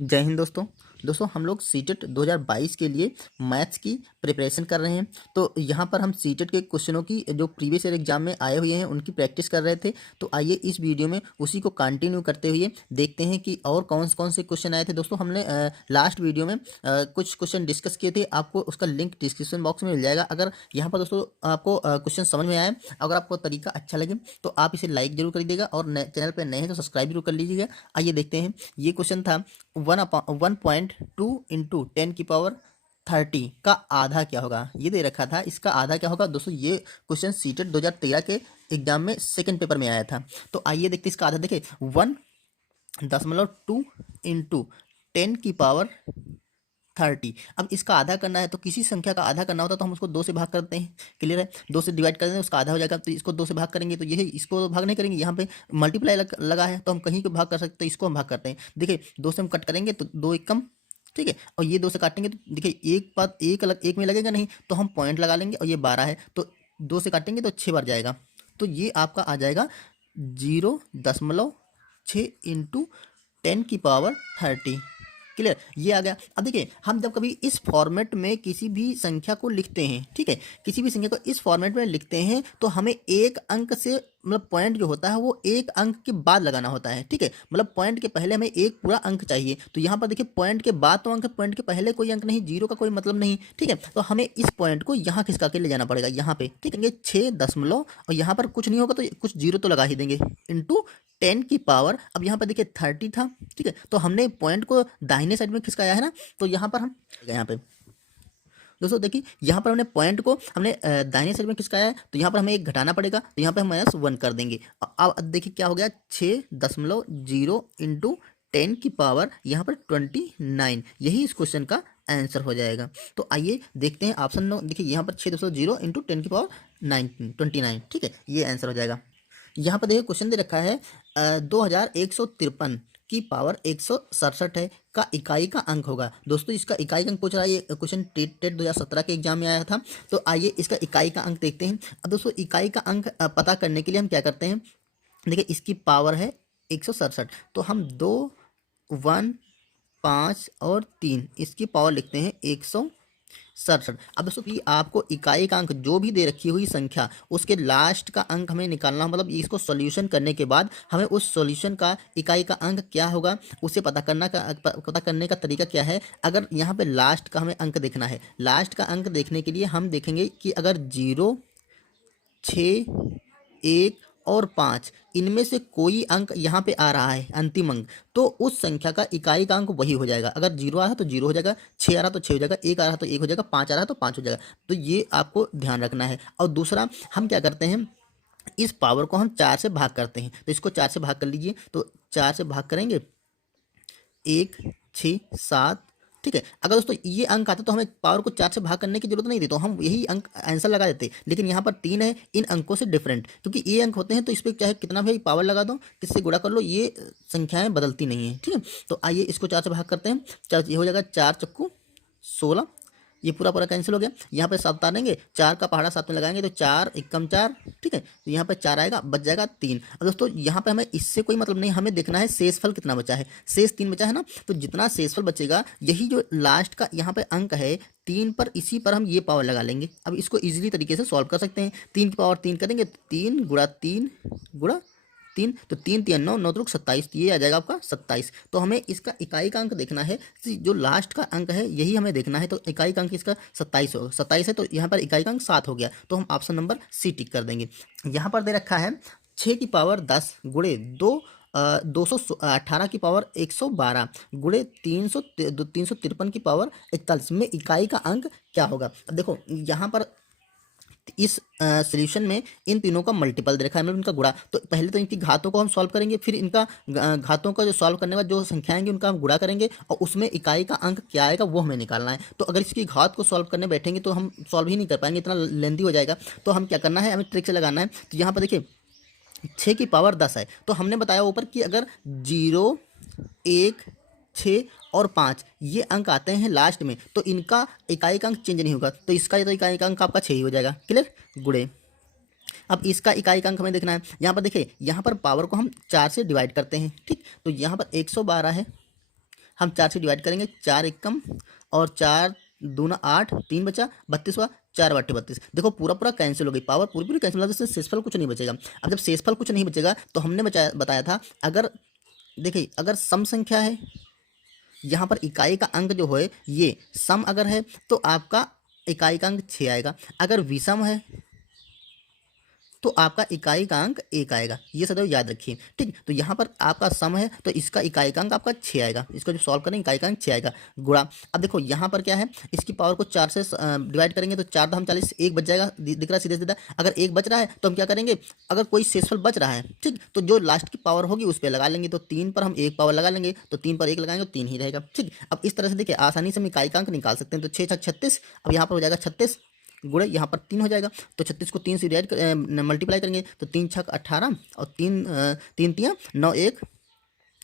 जय हिंद दोस्तों। हम लोग सीटेट 2022 के लिए मैथ्स की प्रिपरेशन कर रहे हैं। तो यहाँ पर हम सीटेट के क्वेश्चनों की जो प्रीवियस ईयर एग्जाम में आए हुए हैं उनकी प्रैक्टिस कर रहे थे। तो आइए इस वीडियो में उसी को कंटिन्यू करते हुए देखते हैं कि और कौन कौन से क्वेश्चन आए थे। दोस्तों हमने लास्ट वीडियो में कुछ क्वेश्चन डिस्कस किए थे, आपको उसका लिंक डिस्क्रिप्शन बॉक्स में मिल जाएगा। अगर यहाँ पर दोस्तों आपको क्वेश्चन समझ में आए, अगर आपको तरीका अच्छा लगे तो आप इसे लाइक जरूर कर दीजिएगा और चैनल पर नए हैं तो सब्सक्राइब जरूर कर लीजिएगा। आइए देखते हैं। ये क्वेश्चन था 1.2 इंटू 10 की पावर 30 का आधा क्या होगा। ये दे रखा था, इसका आधा क्या होगा। दोस्तों ये क्वेश्चन सीटेट 2013 के एग्जाम में सेकंड पेपर में आया था। तो आइए देखते हैं इसका आधा। देखिए 1.2 इंटू 10 की पावर 30। अब इसका आधा करना है तो किसी संख्या का आधा करना होता है तो हम उसको 2 से भाग करते हैं। क्लियर है, 2 से डिवाइड कर देंगे उसका आधा हो जाएगा। तो इसको 2 से भाग करेंगे तो ये इसको भाग नहीं करेंगे, यहाँ पे मल्टीप्लाई लगा है तो हम कहीं को भाग कर सकते हैं, इसको हम भाग करते हैं। देखिए 2 से हम कट करेंगे तो 2 एक कम, ठीक है। और ये 2 से काटेंगे तो देखिए एक बात एक अलग एक में लगेगा नहीं, तो हम पॉइंट लगा लेंगे। और ये 12 है तो 2 से काटेंगे तो 6 बार जाएगा। तो ये आपका आ जाएगा 0.6 इंटू 10 की पावर 30। क्लियर, ये आ गया। अब देखिए हम जब कभी इस फॉर्मेट में किसी भी संख्या को लिखते हैं, ठीक है, किसी भी संख्या को इस फॉर्मेट में लिखते हैं तो हमें एक अंक से मतलब पॉइंट जो होता है वो एक अंक के बाद लगाना होता है, ठीक है। मतलब पॉइंट के पहले हमें एक पूरा अंक चाहिए। तो यहाँ पर देखिए पॉइंट के बाद तो अंक है, पॉइंट के पहले कोई अंक नहीं, जीरो का कोई मतलब नहीं, ठीक है। तो हमें इस पॉइंट को यहाँ खिसका के ले जाना पड़ेगा, यहाँ पे, ठीक है। 6 दशमलव और यहाँ पर कुछ नहीं होगा तो कुछ जीरो तो लगा ही देंगे, इंटू 10 की पावर। अब यहाँ पर देखिए 30 था, ठीक है। तो हमने पॉइंट को दाहिने साइड में खिसकाया है ना, तो यहाँ पर हम यहाँ पे दोस्तों देखिए यहाँ पर हमने पॉइंट को हमने दाहिने साइड में खिसकाया है तो यहाँ पर हमें एक घटाना पड़ेगा, तो यहाँ पर हम -1 कर देंगे। अब देखिए क्या हो गया, 6.0 इंटू 10 की पावर यहाँ पर 29। यही इस क्वेश्चन का आंसर हो जाएगा। तो आइए देखते हैं ऑप्शन नो। देखिए यहाँ पर 6.0 इंटू 10 की पावर 29, ठीक है, ये आंसर हो जाएगा। यहाँ पर देखिए क्वेश्चन दे रखा है 2153 की पावर 167 है का इकाई का अंक होगा। दोस्तों इसका इकाई का अंक पूछ रहा है, ये क्वेश्चन टेट 2017 के एग्जाम में आया था। तो आइए इसका इकाई का अंक देखते हैं। अब दोस्तों इकाई का अंक पता करने के लिए हम क्या करते हैं, देखिए इसकी पावर है 167, तो हम 2, 1, 5 और 3 इसकी पावर लिखते हैं 167। अब दोस्तों कि आपको इकाई का अंक जो भी दे रखी हुई संख्या उसके लास्ट का अंक हमें निकालना, मतलब इसको सॉल्यूशन करने के बाद हमें उस सॉल्यूशन का इकाई का अंक क्या होगा उसे पता करने का तरीका क्या है। अगर यहाँ पे लास्ट का हमें अंक देखना है, लास्ट का अंक देखने के लिए हम देखेंगे कि अगर 0, 6, 1 और 5 इनमें से कोई अंक यहाँ पे आ रहा है अंतिम अंक, तो उस संख्या का इकाई का अंक वही हो जाएगा। अगर 0 आ रहा है तो 0 हो जाएगा, 6 आ रहा है तो 6 हो जाएगा, 1 आ रहा है तो 1 हो जाएगा, 5 आ रहा है तो 5 हो जाएगा। तो ये आपको ध्यान रखना है। और दूसरा हम क्या करते हैं, इस पावर को हम 4 से भाग करते हैं। तो इसको 4 से भाग कर लीजिए, तो 4 से भाग करेंगे 1, 6, 7, ठीक है। अगर दोस्तों ये अंक आता तो हमें पावर को 4 से भाग करने की जरूरत नहीं थी, तो हम यही अंक आंसर लगा देते। लेकिन यहाँ पर 3 है, इन अंकों से डिफरेंट, क्योंकि ये अंक होते हैं तो इस पर चाहे कितना भी पावर लगा दो, किससे गुणा कर लो, ये संख्याएं बदलती नहीं है, ठीक है। तो आइए इसको 4 से भाग करते हैं। ये हो जाएगा 4 चक्कू 16, ये पूरा पूरा कैंसिल हो गया। यहाँ पे 7 उतारेंगे, 4 का पहाड़ा 7 में लगाएंगे तो 4 एकम 4, ठीक है। तो यहाँ पे 4 आएगा, बच जाएगा 3। अब दोस्तों यहाँ पे हमें इससे कोई मतलब नहीं, हमें देखना है शेषफल कितना बचा है। शेष 3 बचा है ना, तो जितना शेषफल बचेगा यही जो लास्ट का यहाँ पे अंक है 3 पर, इसी पर हम ये पावर लगा लेंगे। अब इसको इजीली तरीके से सॉल्व कर सकते हैं। 3 की पावर 3 करेंगे, 3 गुणा 3 गुणा 3, तो 3 3 9 9 त्रिक 27, ये आ जाएगा आपका 27। तो हमें इसका इकाई का अंक देखना है, जो लास्ट का अंक है यही हमें देखना है। तो इकाई का अंक इसका 27 है, तो यहाँ पर इकाई का अंक 7 हो गया, तो हम ऑप्शन नंबर सी टिक कर देंगे। यहाँ पर दे रखा है 6 की पावर 10 गुणे 218 की पावर 112 गुणे 353 की पावर 41 में इकाई का अंक क्या होगा। अब देखो यहाँ पर इस सॉल्यूशन में इन तीनों का मल्टीपल दे रखा है, मतलब इनका गुणा। तो पहले तो इनकी घातों को हम सॉल्व करेंगे, फिर इनका घातों का जो सॉल्व करने के बाद जो संख्या आएंगी उनका हम गुणा करेंगे और उसमें इकाई का अंक क्या आएगा वो हमें निकालना है। तो अगर इसकी घात को सॉल्व करने बैठेंगे तो हम सॉल्व ही नहीं कर पाएंगे, इतना लेंथी हो जाएगा। तो हम क्या करना है, हमें ट्रिक से लगाना है। तो यहाँ पर देखिए 6 की पावर 10 है, तो हमने बताया ऊपर कि अगर 0, 1, 6 और 5 ये अंक आते हैं लास्ट में तो इनका इकाई का अंक चेंज नहीं होगा, तो इसका तो इकाई का अंक आपका 6 ही हो जाएगा। क्लियर, गुणे। अब इसका इकाई का अंक हमें देखना है। यहाँ पर देखिए यहाँ पर पावर को हम 4 से डिवाइड करते हैं, ठीक। तो यहाँ पर 112 है, हम 4 से डिवाइड करेंगे, 4 एकम और 4 दूना 8, 3 बचा 32 हुआ, 4 बटे 32। देखो पूरा पूरा कैंसिल हो गई, पावर पूरी पूरी कैंसिल हो गई, इससे शेषफल कुछ नहीं बचेगा। अब जब शेषफल कुछ नहीं बचेगा तो हमने बताया था, अगर देखिए अगर सम संख्या है, यहाँ पर इकाई का अंक जो है ये सम अगर है तो आपका इकाई का अंक 6 आएगा, अगर विषम है तो आपका इकाई का अंक 1 आएगा, ये सदैव याद रखिए। ठीक, तो यहाँ पर आपका सम है तो इसका इकाई का अंक आपका 6 आएगा, इसको जब सॉल्व करेंगे इकाई का अंक 6 आएगा। गुणा, अब देखो यहाँ पर क्या है, इसकी पावर को 4 से डिवाइड करेंगे तो 4 धाम 40, 1 बच जाएगा, दिख रहा है सीधे सीधा। अगर 1 बच रहा है तो हम क्या करेंगे, अगर कोई शेषफल बच रहा है ठीक, तो जो लास्ट की पावर होगी उस पर लगा लेंगे, तो 3 पर हम 1 पावर लगा लेंगे, तो 3 पर 1 लगाएंगे तो 3 ही रहेगा। ठीक, अब इस तरह से देखिए आसानी से हम इकाई का अंक निकाल सकते हैं। तो 6 छक 36, अब यहाँ पर हो जाएगा 36 गुणे यहाँ पर 3 हो जाएगा, तो 36 को 3 से डिवाइड मल्टीप्लाई करेंगे तो 3 छक 18 और 3 3 तियाँ 9 1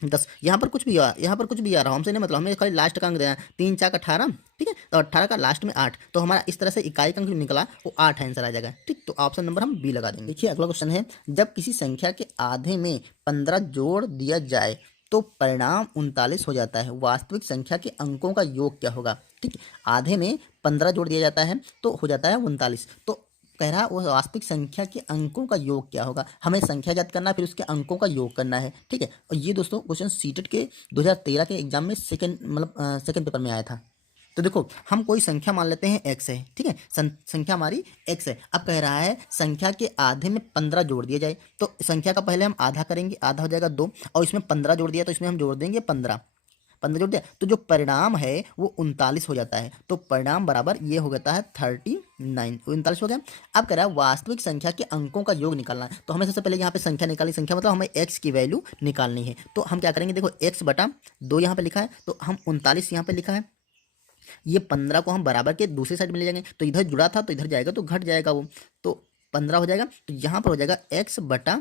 10। यहाँ पर कुछ भी आ, यहाँ पर कुछ भी आ रहा हो हमसे नहीं मतलब, हमें खाली लास्ट का अंक देना है, 3 चाक 18, ठीक है, तो 18 का लास्ट में 8, तो हमारा इस तरह से इकाई का अंक निकला वो 8 आंसर आ जाएगा। ठीक, तो ऑप्शन नंबर हम बी लगा देंगे। देखिए अगला क्वेश्चन है, जब किसी संख्या के आधे में 15 जोड़ दिया जाए तो परिणाम 39 हो जाता है, वास्तविक संख्या के अंकों का योग क्या होगा। ठीक, आधे में 15 जोड़ दिया जाता है तो हो जाता है 39, तो कह रहा है वो वास्तविक संख्या के अंकों का योग क्या होगा। हमें संख्या ज्ञात करना है, फिर उसके अंकों का योग करना है। ठीक है, और ये दोस्तों क्वेश्चन सीटेट के 2013 के एग्जाम में सेकंड पेपर में आया था। तो देखो हम कोई संख्या मान लेते हैं x है, ठीक है, संख्या हमारी x है। अब कह रहा है संख्या के आधे में 15 जोड़ दिया जाए, तो संख्या का पहले हम आधा करेंगे, आधा हो जाएगा 2, और इसमें 15 जोड़ दिया तो इसमें हम जोड़ देंगे 15, 15 जोड़ दिया तो जो परिणाम है वो 39 हो जाता है। तो परिणाम बराबर ये हो जाता है 39, 39 हो गया। अब कह रहा है वास्तविक संख्या के अंकों का योग निकालना है, तो हमें सबसे पहले यहाँ पे संख्या निकाली, संख्या मतलब हमें x की वैल्यू निकालनी है। तो हम क्या करेंगे, देखो x बटा 2 यहाँ पे लिखा है, तो हम 39 यहाँ पे लिखा है, ये 15 को हम बराबर के दूसरी साइड में ले जाएंगे, तो इधर जुड़ा था तो इधर जाएगा तो घट जाएगा वो, तो 15 हो जाएगा। तो यहाँ पर हो जाएगा x बटा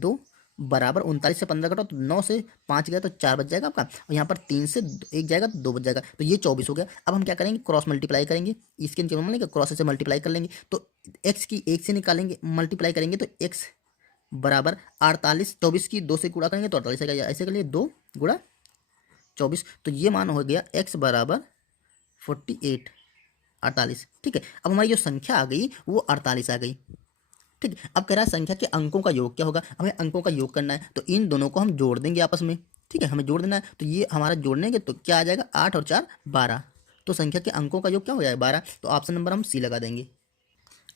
2 बराबर 39 से 15 घटाओ तो 9 से 5 गया तो 4 बच जाएगा आपका, और यहाँ पर 3 से 1 जाएगा तो 2 बच जाएगा, तो ये 24 हो गया। अब हम क्या करेंगे, क्रॉस मल्टीप्लाई करेंगे, इसके नीचे मान लेंगे क्रॉस से मल्टीप्लाई कर लेंगे, तो x की 1 से निकालेंगे मल्टीप्लाई करेंगे तो x बराबर 48, 24 की 2 से गुणा करेंगे तो 48 आएगा, ऐसे कर लिए 2 गुणा 24, तो ये मान हो गया x बराबर 48, 48। ठीक है, अब हमारी जो संख्या आ गई वो 48 आ गई। ठीक है, अब कह रहा है संख्या के अंकों का योग क्या होगा, हमें अंकों का योग करना है, तो इन दोनों को हम जोड़ देंगे आपस में। ठीक है, हमें जोड़ देना है, तो ये हमारा जोड़ने के तो क्या आ जाएगा, 8 और 4 12, तो संख्या के अंकों का योग क्या हो जाएगा 12, तो ऑप्शन नंबर हम सी लगा देंगे।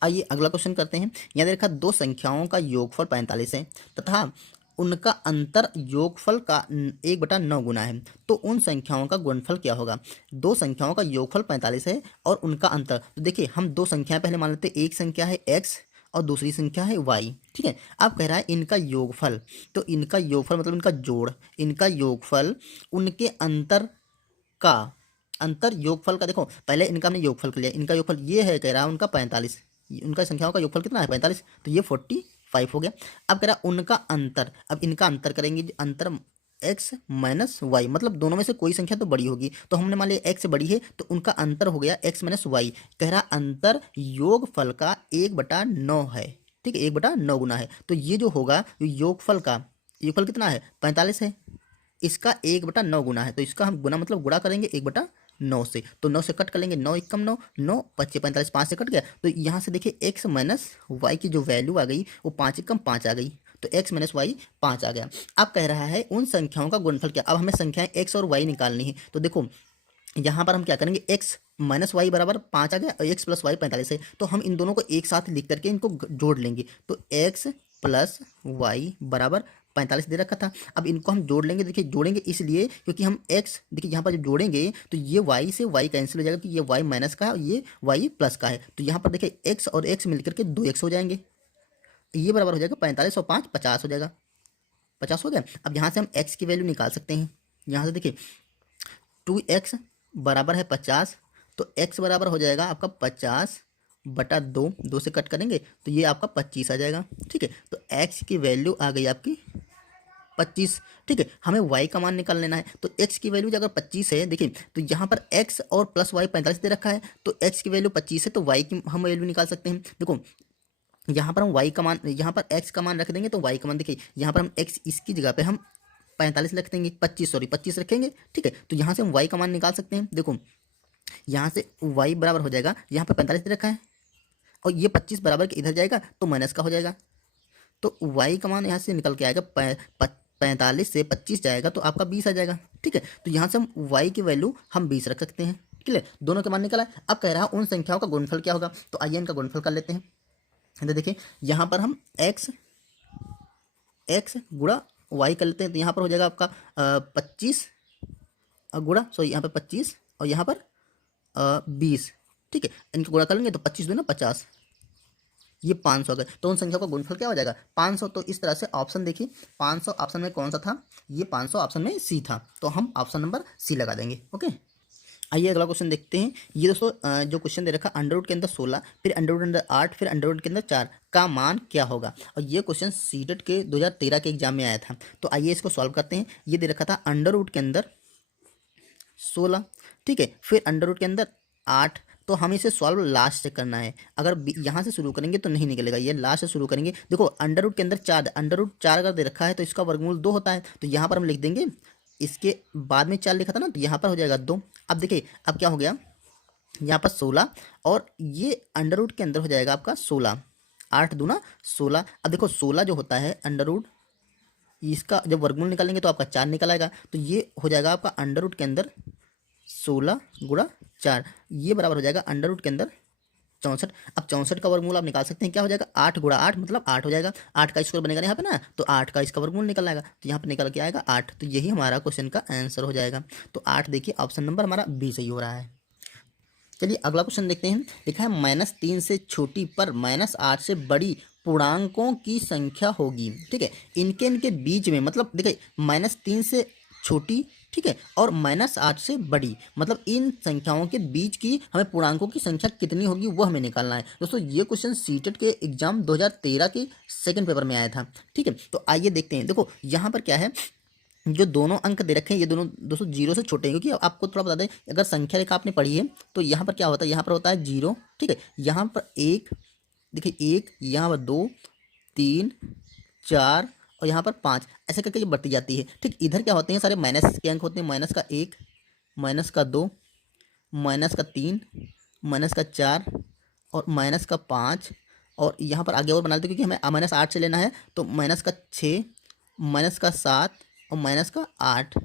आइए अगला क्वेश्चन करते हैं। यहाँ देखा दो संख्याओं का योगफल 45 है तथा उनका अंतर योगफल का 1/9 गुना है, तो उन संख्याओं का गुणनफल क्या होगा। दो संख्याओं का योगफल 45 है और उनका अंतर, तो देखिए हम दो संख्याएं पहले मान लेते हैं, एक संख्या है x और दूसरी संख्या है y। ठीक है, अब कह रहा है इनका योगफल, तो इनका योगफल मतलब इनका जोड़, इनका योगफल उनके अंतर का, अंतर योगफल का, देखो पहले इनका हमने योगफल कर लिया, इनका योगफल ये है, कह रहा है उनका 45, उनका संख्याओं का योगफल कितना है 45, तो ये 45 हो गया। अब कह रहा है उनका अंतर, अब इनका अंतर करेंगे, अंतर x माइनस वाई, मतलब दोनों में से कोई संख्या तो बड़ी होगी, तो हमने मान लिया x बड़ी है तो उनका अंतर हो गया x माइनस वाई। कह रहा अंतर योगफल का 1/9 है। ठीक है, 1/9 गुना है, तो ये जो होगा योगफल का, योगफल कितना है 45 है, इसका 1/9 गुना है, तो इसका हम गुना मतलब गुणा करेंगे 1/9 से, तो 9 से कट कर लेंगे, 9 एकम 9, 9 25 45, 5 से कट गया, तो यहाँ से देखिए x माइनस वाई की जो वैल्यू आ गई वो 5 एकम 5 आ गई, तो x माइनस वाई 5 आ गया। अब कह रहा है उन संख्याओं का गुणनफल क्या, अब हमें संख्याएं x और y निकालनी है, तो देखो यहाँ पर हम क्या करेंगे, x माइनस वाई बराबर 5 आ गया और x प्लस वाई 45 है, तो हम इन दोनों को एक साथ लिख करके इनको जोड़ लेंगे, तो x प्लस वाई बराबर 45 दे रखा था। अब इनको हम जोड़ लेंगे, देखिए जोड़ेंगे इसलिए क्योंकि हम x, देखिए यहाँ पर जब जोड़ेंगे तो ये y से y कैंसिल हो जाएगा कि ये y माइनस का है और ये y प्लस का है, तो यहाँ पर देखिए x और x मिलकर के 2x हो जाएंगे, ये बराबर हो जाएगा 45 और 5 50 हो जाएगा, 50 हो गया। अब यहाँ से हम x की वैल्यू निकाल सकते हैं, यहाँ से देखिए 2x बराबर है 50, तो x बराबर हो जाएगा आपका 50/2, 2 से कट करेंगे तो ये आपका 25 आ जाएगा। ठीक है, तो x की वैल्यू आ गई आपकी 25। ठीक है, हमें y का मान निकाल लेना है, तो x की वैल्यू अगर 25 है, देखिए तो यहाँ पर x और प्लस वाई 45 दे रखा है, तो x की वैल्यू 25 है तो y की हम वैल्यू निकाल सकते हैं। देखो यहाँ पर हम y का मान, यहाँ पर x का मान रख देंगे तो y का मान, देखिए यहाँ पर हम x इसकी जगह पे हम 45 रख देंगे, 25 रखेंगे, ठीक है। तो यहाँ से हम y का मान निकाल सकते हैं। देखो यहाँ से y बराबर हो जाएगा, यहाँ पर 45 रखा है और ये 25 बराबर के इधर जाएगा तो माइनस का हो जाएगा। तो y का मान यहाँ से निकल के आएगा 45 से 25 जाएगा तो आपका 20 आ जाएगा, ठीक है। तो यहाँ से हम y की वैल्यू हम 20 रख सकते हैं, क्लियर। दोनों के मान निकला है। अब कह रहा है उन संख्याओं का गुणनफल क्या होगा, तो आइए इनका गुणनफल कर लेते हैं। तो देखिए यहाँ पर हम x गुणा y कर लेते हैं, तो यहाँ पर हो जाएगा आपका 25 गुणा यहाँ पर 25 और यहाँ पर 20, ठीक है। इनको गुणा कर लेंगे तो 25 दूना 50, ये 500 गए। तो उन संख्या का गुणनफल क्या हो जाएगा 500। तो इस तरह से ऑप्शन देखिए 500 ऑप्शन में कौन सा था, ये 500 ऑप्शन में सी था, तो हम ऑप्शन नंबर सी लगा देंगे, ओके। आइए अगला क्वेश्चन देखते हैं। ये दोस्तों जो क्वेश्चन दे रखा अंडर रूट के अंदर 16, फिर अंडर रूट के अंदर 8, फिर अंडर रूट के अंदर 4 का मान क्या होगा। और ये क्वेश्चन सीटेट के 2013 के एग्जाम में आया था। तो आइए इसको सॉल्व करते हैं। ये दे रखा था अंडर रूट के अंदर 16, ठीक है, फिर अंडर रूट के अंदर 8। तो हमें इसे सॉल्व लास्ट से करना है। अगर यहाँ से शुरू करेंगे तो नहीं निकलेगा, ये लास्ट से शुरू करेंगे। देखो अंडर रूट के अंदर 4, अंडर रूट 4 अगर दे रखा है तो इसका वर्गमूल 2 होता है, तो यहाँ पर हम लिख देंगे, इसके बाद में 4 लिखा था ना, तो यहाँ पर हो जाएगा 2। अब देखिए अब क्या हो गया, यहाँ पर 16 और ये अंडर रूट के अंदर हो जाएगा आपका 16, 8 दूना 16। अब देखो 16 जो होता है अंडर रूट, इसका जब वर्गमूल निकालेंगे तो आपका 4 निकल आएगा, तो ये हो जाएगा आपका अंडर रूट के अंदर 16 गुणा 4, ये बराबर हो जाएगा अंडर रूट के अंदर 64। अब 64 का वर्गमूल आप निकाल सकते हैं, क्या हो जाएगा 8 गुणा 8 मतलब 8 हो जाएगा। 8 का स्क्वायर बनेगा यहाँ पे ना, तो 8 का इसका वर्गमूल निकल आएगा, तो यहाँ पे निकल के आएगा 8। तो यही हमारा क्वेश्चन का आंसर हो जाएगा। तो 8 देखिए ऑप्शन नंबर हमारा बी सही हो रहा है। चलिए अगला क्वेश्चन देखते हैं। लिखा है -3 से छोटी पर -8 से बड़ी पूर्णांकों की संख्या होगी, ठीक है। इनके बीच में मतलब देखिए -3 से छोटी, ठीक है, और -8 से बड़ी, मतलब इन संख्याओं के बीच की हमें पूर्णांकों की संख्या कितनी होगी वो हमें निकालना है। दोस्तों ये क्वेश्चन सीटेट के एग्जाम 2013 के सेकंड पेपर में आया था, ठीक है। तो आइए देखते हैं। देखो यहाँ पर क्या है, जो दोनों अंक दे रखे हैं ये दोनों दोस्तों 0 से छोटे हैं, क्योंकि आपको थोड़ा बता दें, अगर संख्या रेखा आपने पढ़ी है तो यहाँ पर क्या होता है, यहाँ पर होता है 0, ठीक है, यहाँ पर 1, देखिए 1, यहाँ पर 2, 3, 4 और यहाँ पर 5, ऐसे करके ये बढ़ती जाती है, ठीक। इधर क्या होते हैं, सारे माइनस के अंक होते हैं, -1, -2, -3, -4 और -5। और यहाँ पर आगे और बना लेते हैं, क्योंकि हमें -8 से लेना है, तो -6, -7 और -8,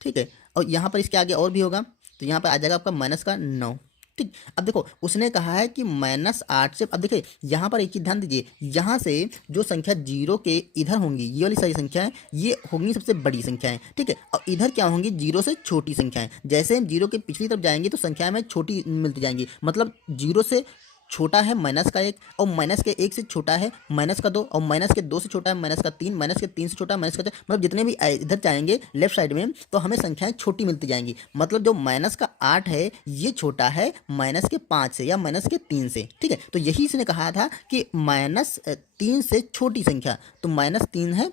ठीक है। और यहाँ पर इसके आगे और भी होगा, तो यहाँ पर आ जाएगा आपका -9, ठीक। अब देखो उसने कहा है कि -8 से, अब देखिए यहाँ पर एक चीज़ ध्यान दीजिए, यहाँ से जो संख्या 0 के इधर होंगी, ये वाली सारी संख्याएं ये होंगी सबसे बड़ी संख्याएं, ठीक है। और इधर क्या होंगी 0 से छोटी संख्याएं। जैसे हम 0 के पिछली तरफ जाएंगे तो संख्याएं में छोटी मिलती जाएंगी, मतलब 0 से छोटा है -1 और -1 से छोटा है -2 और -2 से छोटा है -3, -3 से छोटा है -4, मतलब जितने भी इधर जाएंगे लेफ्ट साइड में तो हमें संख्याएं छोटी मिलती जाएंगी। मतलब जो -8 है ये छोटा है -5 से या -3 से, ठीक है। तो यही इसने कहा था कि -3 से छोटी संख्या, तो -3 है,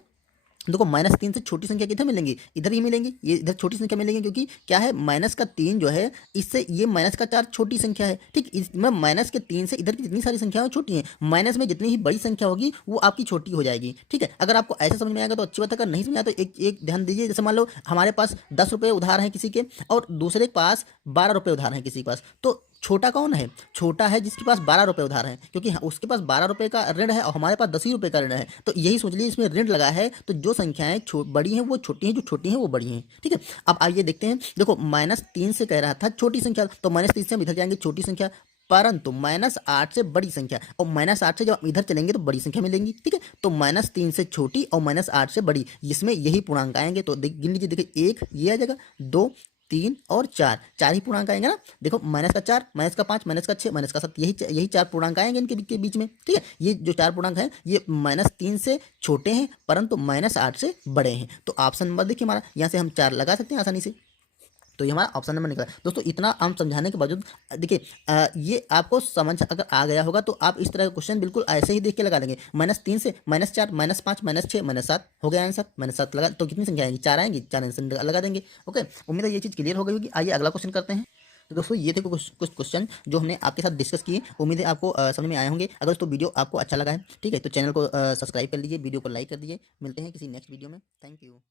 देखो -3 से छोटी संख्या किधर मिलेंगी, इधर ही मिलेंगी, ये इधर छोटी संख्या मिलेंगी, क्योंकि क्या है -3 जो है इससे ये -4 छोटी संख्या है, ठीक। इसमें -3 से इधर की जितनी सारी संख्याएं छोटी हैं, माइनस में जितनी ही बड़ी संख्या होगी वो आपकी छोटी हो जाएगी, ठीक है। अगर आपको ऐसे समझ में आएगा तो अच्छी बात है, अगर नहीं समझ आया तो एक ध्यान दीजिए। जैसे मान लो हमारे पास 10 रुपये उधार हैं किसी के और दूसरे के पास 12 रुपये उधार हैं किसी के पास, तो छोटा कौन है, छोटा है जिसके पास 12 रुपये उधार हैं, क्योंकि उसके पास 12 रुपये का ऋण है और हमारे पास 10 ही रुपये का ऋण है। तो यही सोच लीजिए इसमें ऋण लगा है, तो जो संख्याएं बड़ी हैं वो छोटी हैं, जो छोटी हैं वो बड़ी हैं, ठीक है। अब आइए देखते हैं। देखो -3 से कह रहा था छोटी संख्या, तो -3 से हम इधर जाएंगे छोटी संख्या, परंतु -8 से बड़ी संख्या, और -8 से जब हम इधर चलेंगे तो बड़ी संख्या मिलेंगी, ठीक है। तो -3 से छोटी और -8 से बड़ी, इसमें यही पूर्णांक आएंगे। तो गिन लीजिए, देखिए 1 ये आ जाएगा, 2, 3 और 4 ही पूर्णांक आएंगे ना। देखो -4, -5, -6, -7, यही 4 पूर्णांक आएंगे इनके बीच में, ठीक है। ये जो 4 पूर्णांक हैं ये -3 से छोटे हैं परंतु -8 से बड़े हैं। तो ऑप्शन नंबर देखिए हमारा, यहाँ से हम 4 लगा सकते हैं आसानी से, तो ये हमारा ऑप्शन नंबर निकला। दोस्तों इतना हम समझाने के बावजूद देखिए ये आपको समझ अगर आ गया होगा तो आप इस तरह का क्वेश्चन बिल्कुल ऐसे ही देख के लगा देंगे। -3 से -4, -5, -6, -7 हो गया आंसर। -7 लगा तो कितनी संख्या आएंगी, 4 आएंगी, 4 आंसर लगा देंगे। ओके, उम्मीद है ये चीज़ क्लियर हो गई होगी। आइए अगला क्वेश्चन करते हैं। तो दोस्तों ये थे कुछ क्वेश्चन जो हमने आपके साथ डिस्कस किए। उम्मीद है आपको समझ में आए होंगे। अगर दोस्तों वीडियो आपको अच्छा लगा है, ठीक है, तो चैनल को सब्सक्राइब कर लीजिए, वीडियो को लाइक कर दीजिए। मिलते हैं किसी नेक्स्ट वीडियो में। Thank you.